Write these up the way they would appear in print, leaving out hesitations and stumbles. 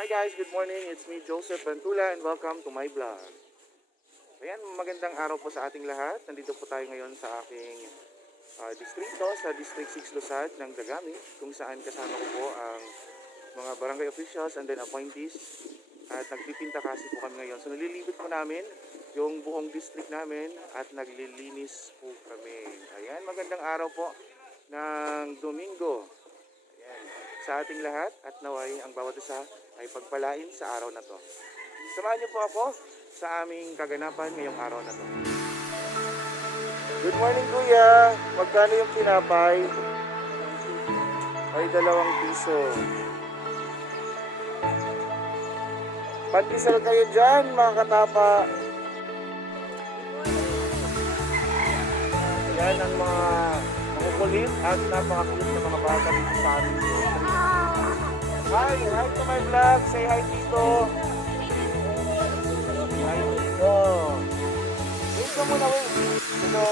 Hi guys, good morning. It's me, Joseph Pantula, and welcome to my vlog. Ayan, magandang araw po sa ating lahat. Nandito po tayo ngayon sa aking distrito, sa District 6 Lusad ng Dagami, kung saan kasama ko po ang mga barangay officials and then appointees. At nagpipinta kasi po kami ngayon. So nililibot po namin yung buong district namin at naglilinis po kami. Ayan, magandang araw po ng Domingo. Ayan, sa ating lahat at naway ang bawat isa ay pagpalain sa araw na to. Samahan niyo po ako sa aming kaganapan ngayong araw na to. Good morning kuya! Magkano yung tinapay? Ay, 2 piso. Pandesal kayo dyan mga katapa. Yan ang mga makukulit at napakakulit na mga bata dito sa aming district. Hi to my vlog. Say hi Tito. Hi Tito. Wait ka muna, wait. Hello.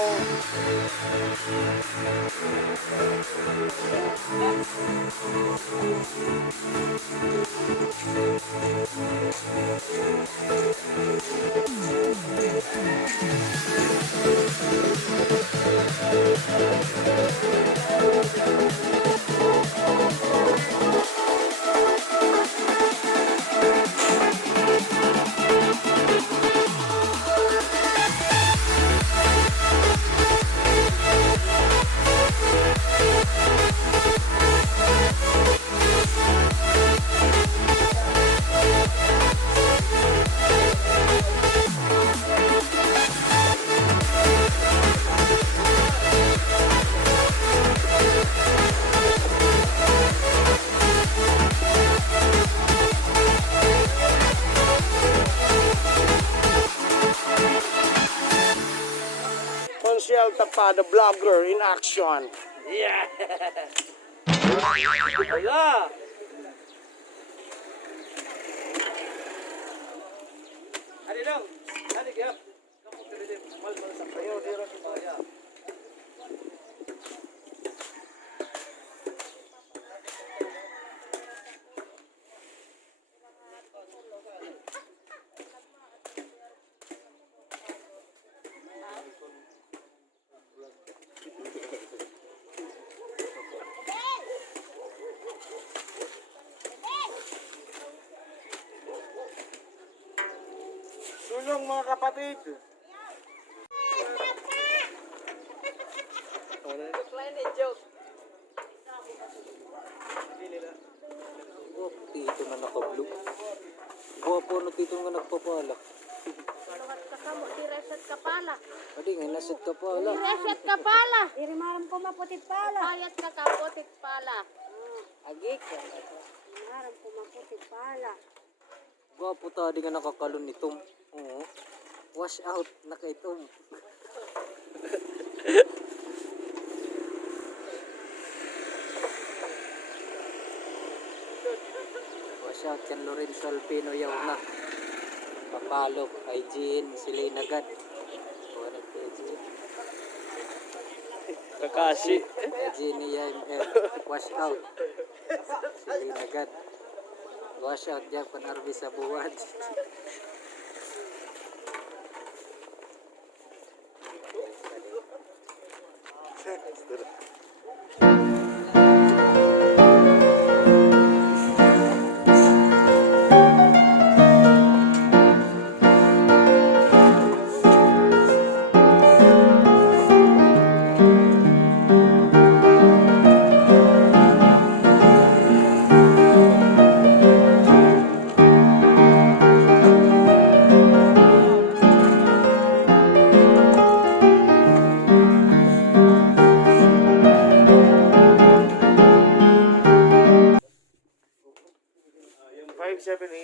Consiel Tapada, vlogger in action. Yeah! Wala! Ano lang? Ano kaya? Kamu pwede mal sa kayo, dito sa kaya. Sulong mga kapatid. Tito na naka-blue. Guwapo na tito nga nagpapala. Luhat ka ka mo, di-reset ka pala. Adi nga, nasit ka pala. Di-reset ka pala. Irimaram ko maputit pala. Bayat ka kapotit pala. Agik ka. Irimaram ko maputit pala. Guwapo ta, di nga nakakalon nitong. Oo. Wash out, nakaitom. Wash out kan Lorenzo Alpino yaw na. Papalo, hygiene, silinagad. Kakashi. Hygiene IMF. Wash out. Silinagad. Wash out dyan pan arbi sa buwan.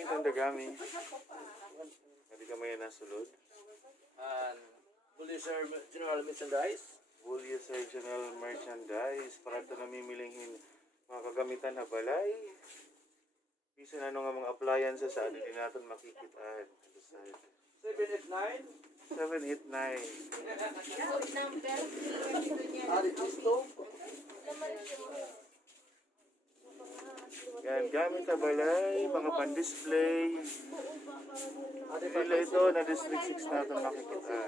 Ang Dagami. Hindi ka may nasulod. And Bulliser General Merchandise. Bulliser General Merchandise. Para ito namimilinghin mga kagamitan na balay. Bisa na nga mga appliances sa ano din natin makikitaan. 789. 789. Number. Ari Pisto. Yan, gamit sa balay, mga pan-display. Dila ito na District 6 natin makikita.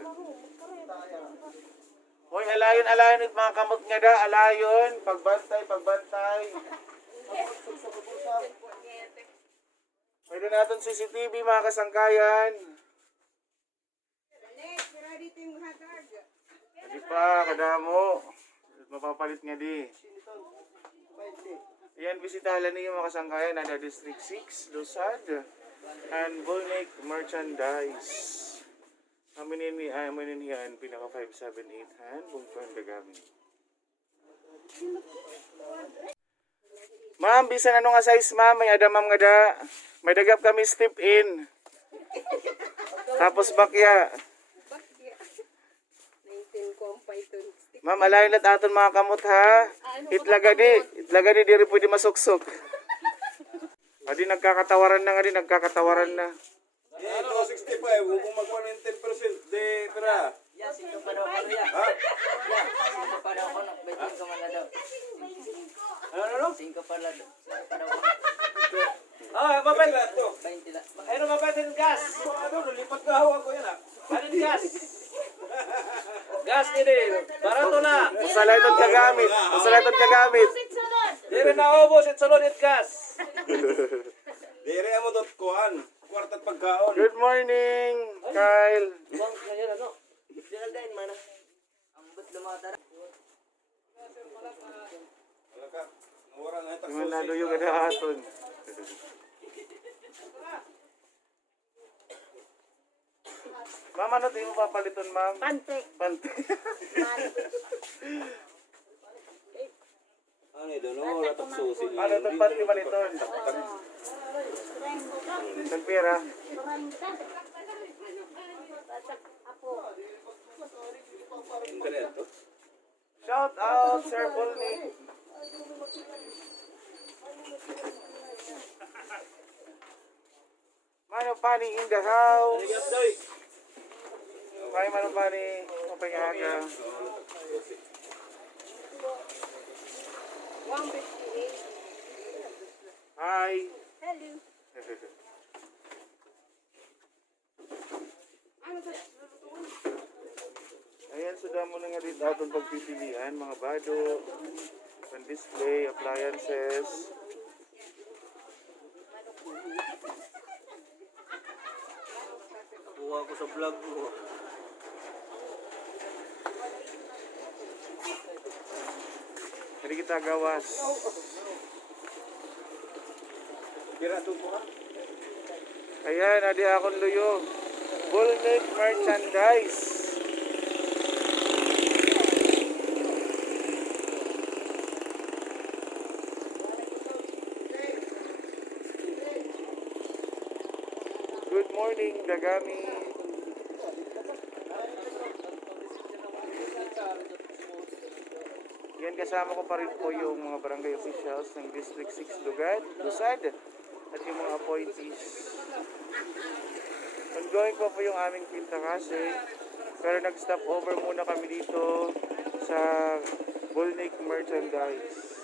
Hoy, alayon at mga kamot nga da, alayon, pagbantay. Pwede natin CCTV mga kasangkayan. Hindi pa, kadamo. Mapapalit nga di. Ayan, bisitahan niyo mga kasangkayan na District 6, Lusad, and Volnic Merchandise. Aminin yan, pinaka 578han, bungkuhan dagami. Ma'am, bisan ano nga size ma'am, may adamam nga da. May dagap kami step in. Tapos bakya. Ma'am, alayon at aton mga kamot ha. Itlaga di rin pwede masuksok. Adi nagkakatawaran na. Ito, 65. Huwag mong magpa ng 10%. De, tira. Ya, sino pa daw ako ya? Ha? Ya, sino pa daw ako? Baitin ko man na daw. Ano? Singko pala daw. Sino pa daw ako? Ah, mabait. 20 lang. Ano mabait yung gas? Ano, lulipat ka hawa ko yan ah. Ano yung gas? Gas ini. Barato na. Usalay itong kagamit. Dire na ubos at salon it gas. Dire mo dot kuan. Kwartat pagkaon. Good morning, Kyle. Bang, ganyan ano? Dinaldain man. Ang ba't lumatara? Wala ka. Nawara nga ito. Yung lalo yung ada aton. Ma'am, ano ito yung papaliton, ma'am? Pante. Pante. Ano ito? No, wala susi. Ano itong panti maliton? Itong pera. Internet to. Shout out, Sir Volnic. Manupani in the house. Kaya manupani, mapangaga. Hi. Hello. Ayan, suda mo na nga dito atong pagpipilian, mga bado, pan-display, appliances. Kuha ko sa vlog ko. Hindi kita gawas. Kira to po ha? Ayan, adi akong luyo. Volnic Merchandise. Good morning, Dagami. Yan, kasama ko pa rin po yung mga barangay officials ng District 6 Lusad at yung mga appointees. Ongoing po po yung aming pinta kasi, pero nag-stop over muna kami dito sa Volnic Merchandise.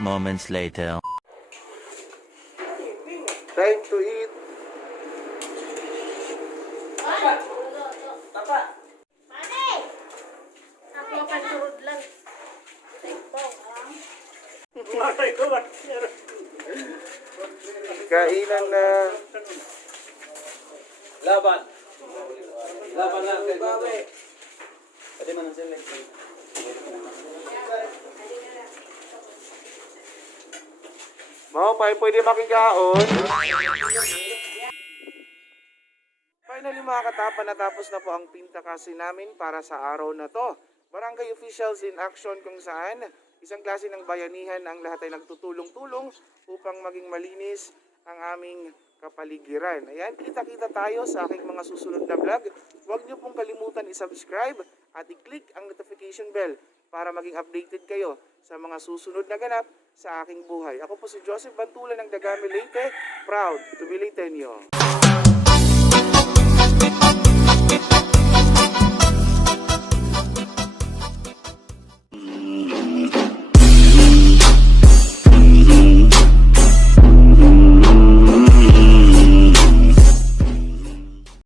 moments later. Time to eat. Ako pasurod lang. Kainan na. Laban. Laban lang. Pwede man ang select. Mao pa pwede makikaon. Finally mga katapa, natapos na po ang pinta kasi namin para sa araw na to. Barangay officials in action kung saan isang klase ng bayanihan ang lahat ay nagtutulong-tulong upang maging malinis ang aming kapaligiran. Ayan, kita-kita tayo sa aking mga susunod na vlog. Huwag niyo pong kalimutan i-subscribe at i-click ang notification bell para maging updated kayo sa mga susunod na ganap sa aking buhay. Ako po si Joseph Bantula ng Dagami Leyte, proud to be Leyteño.